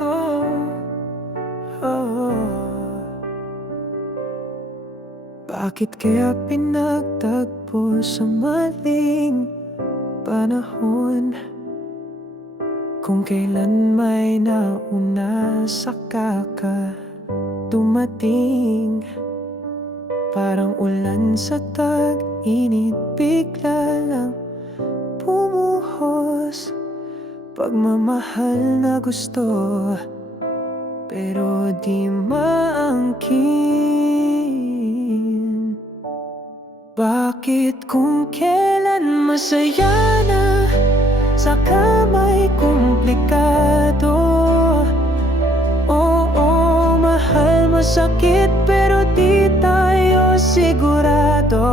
Oh, oh. Bakit kaya pinagtagpo sa maling panahon? Kung kailan may nauna saka ka dumating. Parang ulan sa tag-init, bigla lang bumuhos. Pagmamahal na gusto, pero di maangkin. Bakit kung kailan masaya na, saka may komplikado? Oo, mahal, masakit, pero di tayo sigurado.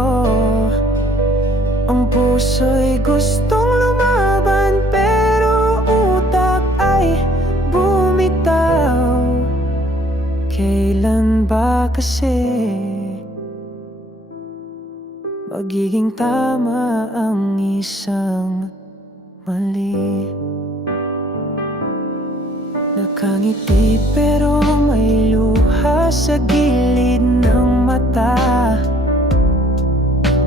Ang puso'y gustong lumaban, pero utak ay bumitaw. Kailan ba kasi magiging tama ang isang mali? Nakangiti pero may luha sa gilid ng mata.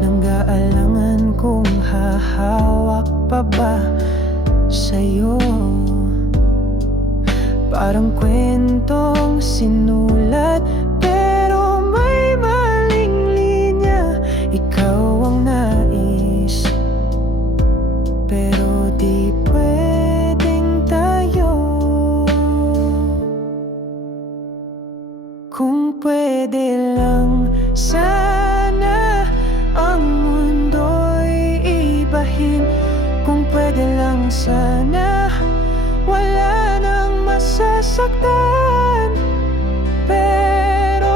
Nang-aalangan kung hahawak pa ba sa'yo. Parang kwentong sinulat, pero may maling linya. Ikaw ang nais, pero di pwedeng tayo. Kung pwede lang sana ang mundo'y ibahin. Kung pwede lang sana wala nang masasaktan. Pero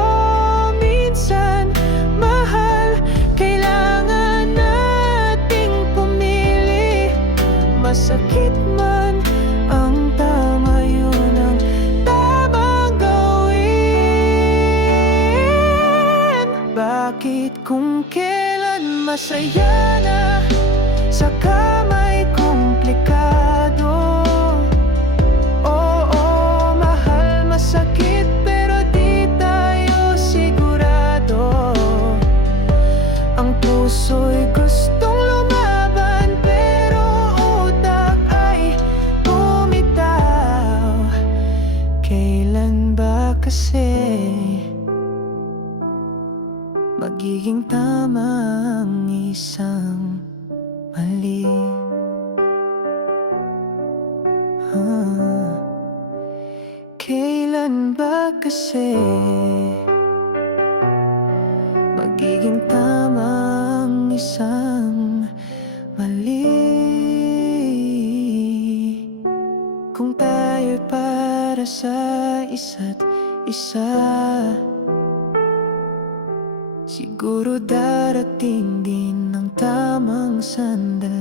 minsan, mahal, kailangan nating pumili. Masakit man ang tama, yun ang tamang gawin. Bakit kung kailan masaya na, saka may komplikado? Oo, mahal, masakit, pero di tayo sigurado. Ang puso'y gustong lumaban, pero utak ay bumitaw. Kailan ba kasi magiging tama ang isang mali? Kailan ba kasi magiging tama ang isang mali? Kung tayo'y para sa isa't isa, siguro darating din ang tamang sandali.